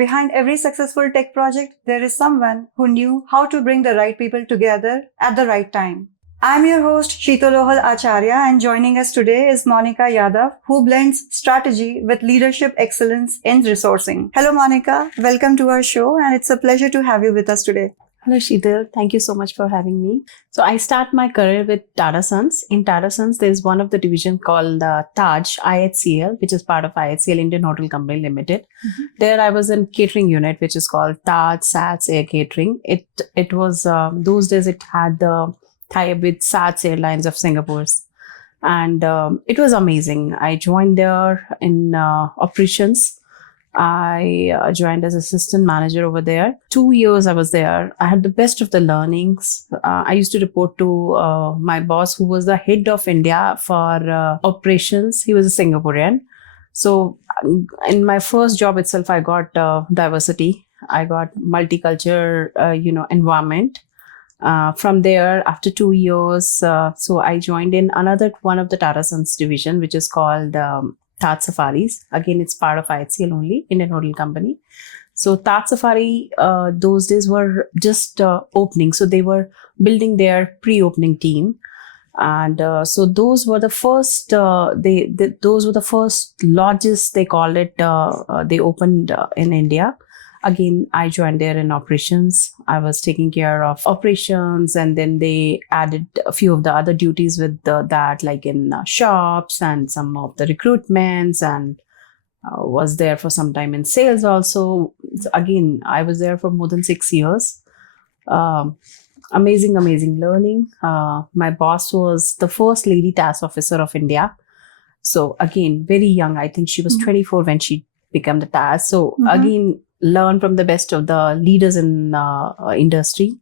Behind every successful tech project, there is someone who knew how to bring the right people together at the right time. I'm your host, Sheetolohal Acharya, and joining us today is Monika Yadav, who blends strategy with leadership excellence in resourcing. Hello, Monika. Welcome to our show, and it's a pleasure to have you with us today. Hello, Sheetal. Thank you so much for having me. So I start my career with Tata Sons. In Tata Sons, there's one of the division called Taj IHCL, which is part of IHCL Indian Hotel Company Limited. Mm-hmm. There I was in catering unit, which is called Taj SATS Air Catering. It was, those days it had the tie-up with SATS Airlines of Singapore. And it was amazing. I joined there in operations. I joined as assistant manager over there. 2 years I was there. I had the best of the learnings. I used to report to my boss, who was the head of India for operations. He was a Singaporean. So in my first job itself, I got diversity. I got multicultural, environment. From there, after 2 years, so I joined in another one of the Tata Sons division, which is called Taj Safaris. Again, it's part of IHCL only, Indian Hotel Company. So Taj Safari, those days were just opening. So they were building their pre-opening team. And so those were the first, those were the first lodges, they called it, they opened in India. Again, I joined there in operations. I was taking care of operations, and then they added a few of the other duties with that, like in shops and some of the recruitments, and was there for some time in sales also. So again, I was there for more than 6 years. Amazing learning. My boss was the first lady task officer of India. So again, very young. I think she was 24 when she became the task. So again, learn from the best of the leaders in industry.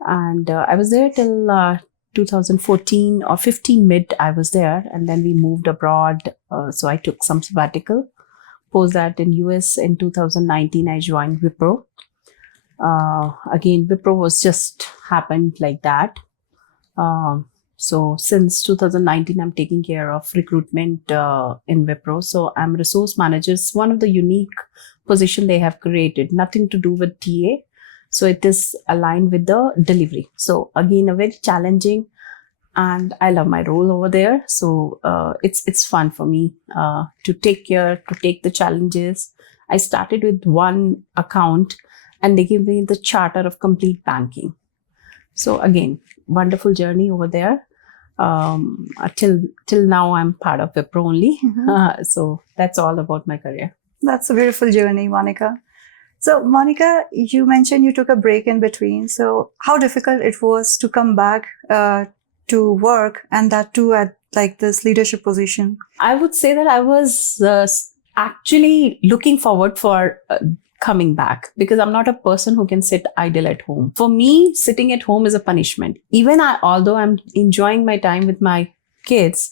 And I was there till 2014 or 15 mid, I was there. And then we moved abroad. So I took some sabbatical. Post that in US in 2019, I joined Wipro. Again, Wipro was just happened like that. So since 2019, I'm taking care of recruitment in Wipro. So I'm resource manager. It's one of the unique position they have created, nothing to do with TA. So it is aligned with the delivery. So again, a very challenging, and I love my role over there. So it's fun for me to take the challenges. I started with one account, and they gave me the charter of complete banking. So again, wonderful journey over there. Till now, I'm part of Wipro only. So that's all about my career. That's a beautiful journey, Monika. So, Monika, you mentioned you took a break in between. So, how difficult it was to come back to work, and that too at like this leadership position? I would say that I was actually looking forward for coming back, because I'm not a person who can sit idle at home. For me, sitting at home is a punishment. Even although I'm enjoying my time with my kids,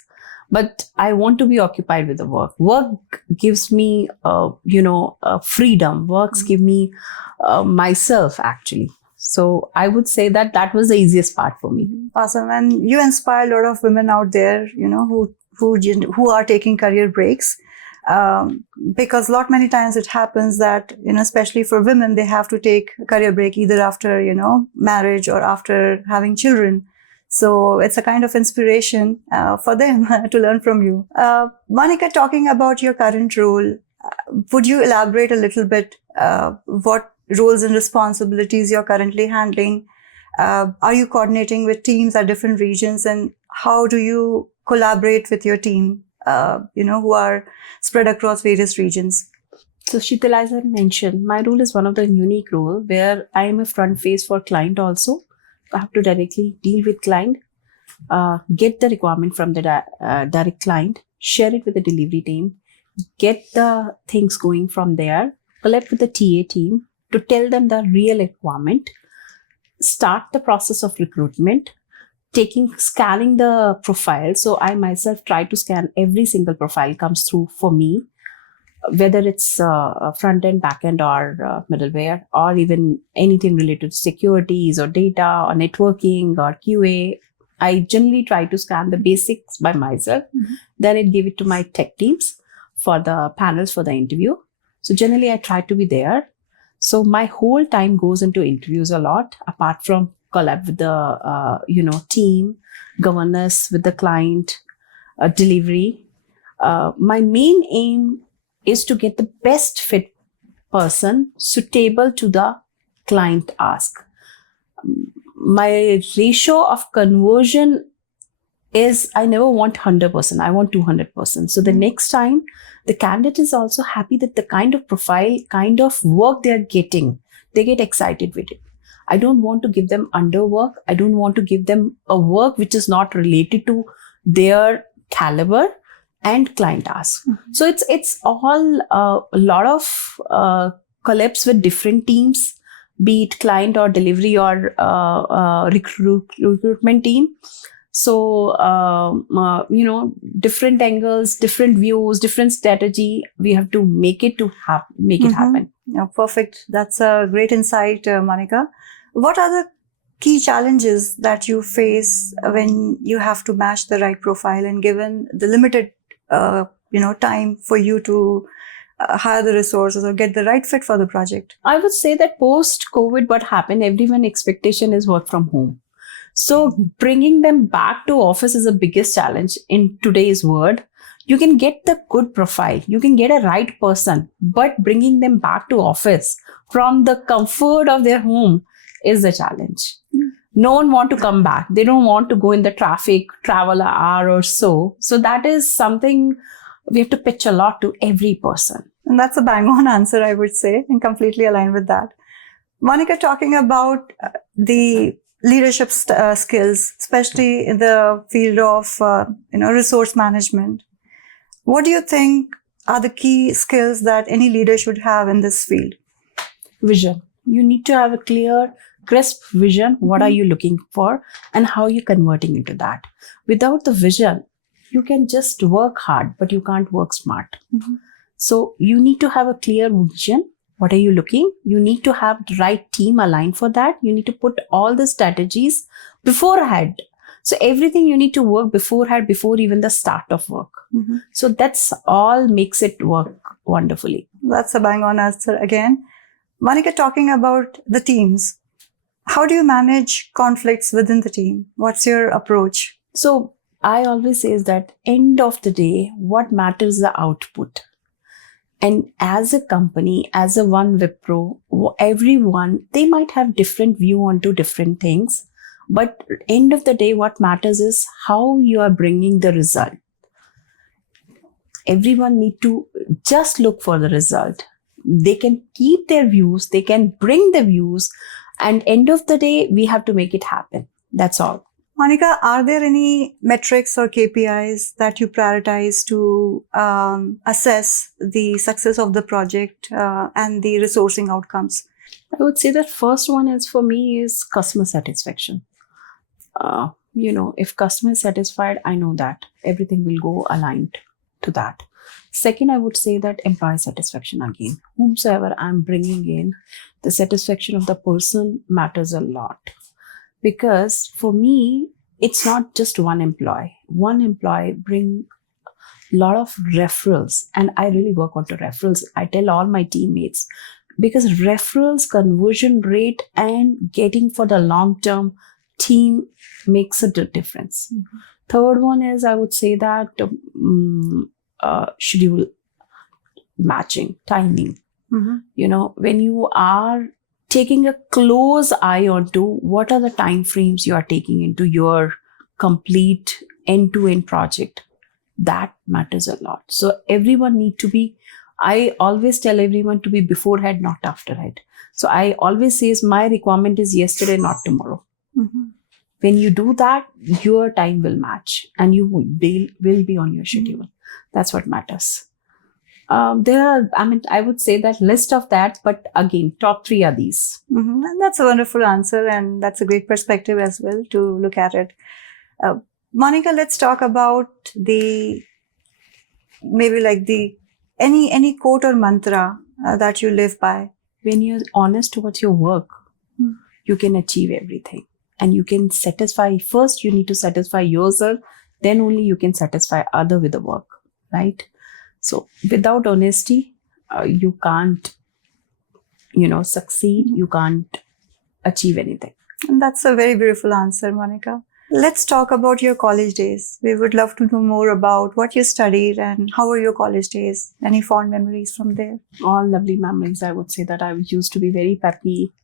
but I want to be occupied with the work. Work gives me, freedom. Works give me myself, actually. So I would say that was the easiest part for me. Awesome. And you inspire a lot of women out there, who are taking career breaks. Because many times it happens that, especially for women, they have to take a career break either after, marriage or after having children. So it's a kind of inspiration for them to learn from you. Monika, talking about your current role, would you elaborate a little bit what roles and responsibilities you're currently handling? Are you coordinating with teams at different regions, and how do you collaborate with your team, who are spread across various regions? So Sheetal, as I mentioned, my role is one of the unique role where I am a front face for client also. I have to directly deal with client, get the requirement from the direct client, share it with the delivery team, get the things going from there, collect with the TA team to tell them the real requirement, start the process of recruitment, scanning the profile. So I myself try to scan every single profile comes through for me, whether it's front end, back end, or middleware, or even anything related to securities or data or networking or QA. I generally try to scan the basics by myself. Then I give it to my tech teams for the panels for the interview. So generally I try to be there. So my whole time goes into interviews a lot, apart from collab with the team, governance with the client, delivery. My main aim is to get the best fit person suitable to the client ask. My ratio of conversion is I never want 100%. I want 200%. So the next time the candidate is also happy that the kind of profile, kind of work they're getting, they get excited with it. I don't want to give them underwork. I don't want to give them a work which is not related to their caliber and client ask. So it's all a lot of collabs with different teams, be it client or delivery or recruitment team. So, different angles, different views, different strategy. We have to make it happen. Yeah, perfect. That's a great insight, Monika. What are the key challenges that you face when you have to match the right profile and given the limited, time for you to hire the resources or get the right fit for the project? I would say that post-COVID, what happened, everyone's expectation is work from home. So bringing them back to office is the biggest challenge in today's world. You can get the good profile, you can get a right person, but bringing them back to office from the comfort of their home is the challenge. No one want to come back. They don't want to go in the traffic, travel an hour or so. So that is something we have to pitch a lot to every person. And that's a bang on answer, I would say, and completely aligned with that. Monika, talking about the leadership skills, especially in the field of resource management, what do you think are the key skills that any leader should have in this field? Vision. You need to have a clear, crisp vision. What are you looking for and how you're converting into that? Without the vision, you can just work hard, but you can't work smart. So you need to have a clear vision. What are you looking? You need to have the right team aligned for that. You need to put all the strategies beforehand. So everything you need to work beforehand, before even the start of work. So that's all makes it work wonderfully. That's a bang on answer again. Monika, talking about the teams, how do you manage conflicts within the team? What's your approach? So I always say is that end of the day, what matters is the output. And as a company, as a one Wipro, everyone, they might have different view onto different things. But end of the day, what matters is how you are bringing the result. Everyone need to just look for the result. They can keep their views, they can bring the views, and end of the day, we have to make it happen. That's all. Monika, are there any metrics or KPIs that you prioritize to assess the success of the project and the resourcing outcomes? I would say that first one is for me is customer satisfaction. If customer is satisfied, I know that everything will go aligned to that. Second, I would say that employee satisfaction again. Whomsoever I'm bringing in, the satisfaction of the person matters a lot. Because for me, it's not just one employee. One employee bring a lot of referrals, and I really work on to referrals. I tell all my teammates, because referrals, conversion rate, and getting for the long-term team makes a difference. Third one is, I would say that schedule matching, timing. When you are taking a close eye onto what are the time frames you are taking into your complete end-to-end project, that matters a lot. So everyone need to be, I always tell everyone to be beforehand, not afterhead. So I always say my requirement is yesterday, not tomorrow. When you do that, your time will match and you will be on your schedule. That's what matters. I would say that list of that, but again, top 3 are these. And that's a wonderful answer, and that's a great perspective as well to look at it. Monika, let's talk about any quote or mantra that you live by. When you're honest towards your work, you can achieve everything. And you can satisfy, first you need to satisfy yourself, then only you can satisfy other with the work, right? So without honesty, you can't succeed, you can't achieve anything. And that's a very beautiful answer, Monika. Let's talk about your college days. We would love to know more about what you studied and how were your college days. Any fond memories from there? All lovely memories. I would say that I used to be very peppy,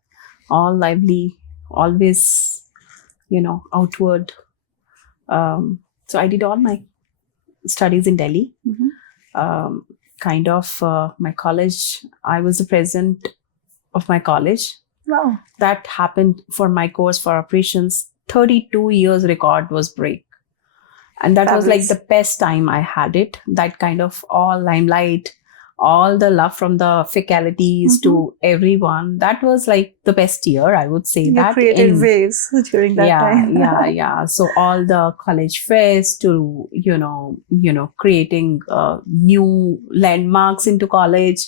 all lively, always, outward. So I did all my studies in Delhi. My college, I was the president of my college. Wow. That happened for my course for operations. 32 years record was break. And that was like the best time I had it. That kind of all limelight, all the love from the faculties to everyone. That was like the best year, I would say. You created waves during that time. Yeah. So all the college fairs to, creating new landmarks into college.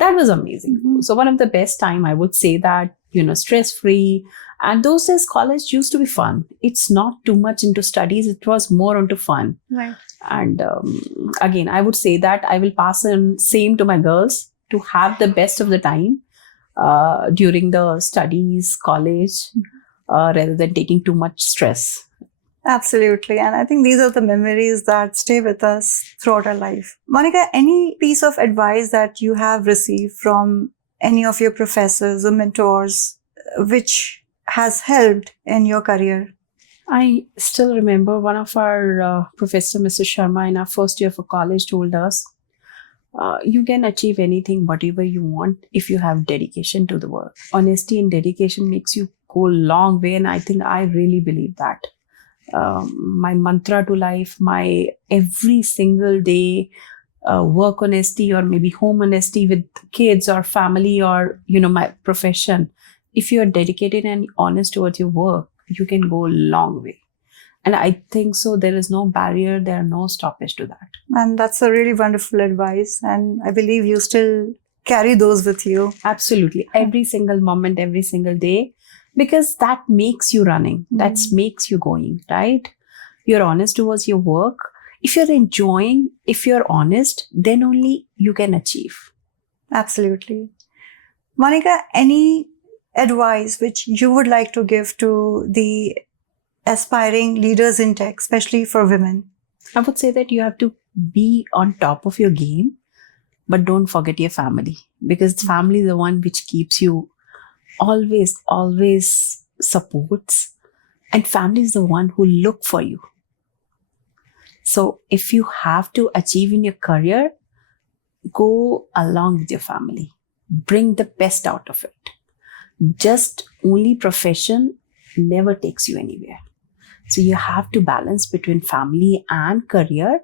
That was amazing. So one of the best time, I would say that, stress-free. And those days, college used to be fun. It's not too much into studies. It was more into fun. Right. And again, I would say that I will pass on same to my girls to have the best of the time during the studies, college, rather than taking too much stress. Absolutely. And I think these are the memories that stay with us throughout our life. Monika, any piece of advice that you have received from any of your professors or mentors which has helped in your career? I still remember one of our professor, Mr. Sharma, in our first year of college told us, you can achieve anything, whatever you want, if you have dedication to the work. Honesty and dedication makes you go a long way. And I think I really believe that. My mantra to life, my every single day work honesty or maybe home honesty with kids or family or, my profession. If you are dedicated and honest towards your work, you can go a long way. And I think so. There is no barrier. There are no stoppage to that. And that's a really wonderful advice. And I believe you still carry those with you. Absolutely. Every single moment, every single day, because that makes you running. That makes you going, right? You're honest towards your work. If you're enjoying, if you're honest, then only you can achieve. Absolutely. Monika, any advice which you would like to give to the aspiring leaders in tech, especially for women? I would say that you have to be on top of your game, but don't forget your family, because family is the one which keeps you always supports, and family is the one who look for you. So if you have to achieve in your career, go along with your family, bring the best out of it. Just only profession never takes you anywhere. So you have to balance between family and career,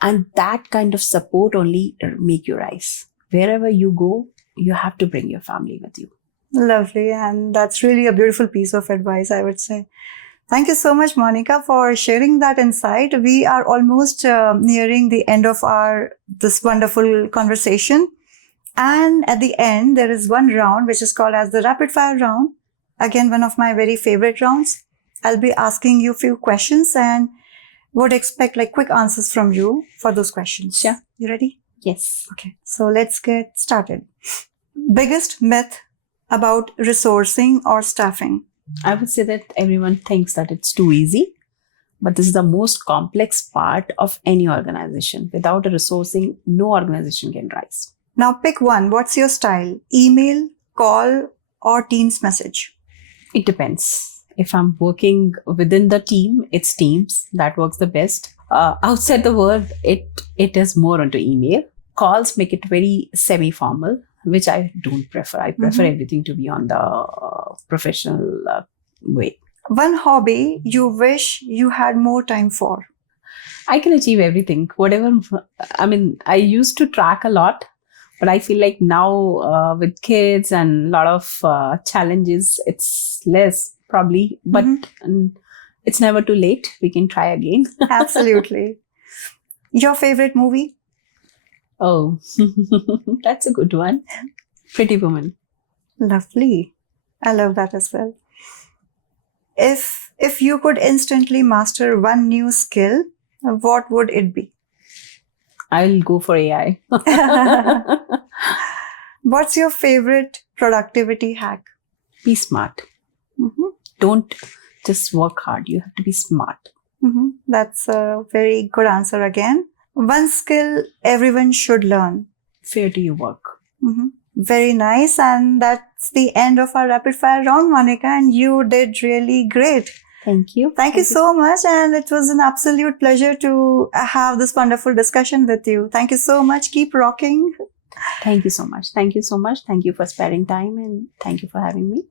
and that kind of support only make you rise. Wherever you go, you have to bring your family with you. Lovely. And that's really a beautiful piece of advice, I would say. Thank you so much, Monika, for sharing that insight. We are almost nearing the end of this wonderful conversation. And at the end, there is one round which is called as the rapid fire round. Again, one of my very favorite rounds. I'll be asking you a few questions and would expect quick answers from you for those questions. Sure. You ready? Yes. Okay. So let's get started. Biggest myth about resourcing or staffing? I would say that everyone thinks that it's too easy, but this is the most complex part of any organization. Without a resourcing, no organization can rise. Now pick one. What's your style? Email, call, or Teams message? It depends. If I'm working within the team, it's Teams. That works the best. Outside the work, it is more onto email. Calls make it very semi-formal, which I don't prefer. I prefer everything to be on the professional way. One hobby you wish you had more time for? I can achieve everything. I used to track a lot, but I feel like now with kids and a lot of challenges, it's less probably, but it's never too late. We can try again. Absolutely. Your favorite movie? Oh, that's a good one. Pretty Woman. Lovely. I love that as well. If you could instantly master one new skill, what would it be? I'll go for AI. What's your favorite productivity hack? Be smart. Mhm. Don't just work hard. You have to be smart. That's a very good answer again. One skill everyone should learn. Where do you work? Very nice. And that's the end of our rapid fire round, Monika. And you did really great. Thank you. Thank you so much. And it was an absolute pleasure to have this wonderful discussion with you. Thank you so much. Keep rocking. Thank you so much. Thank you so much. Thank you for sparing time and thank you for having me.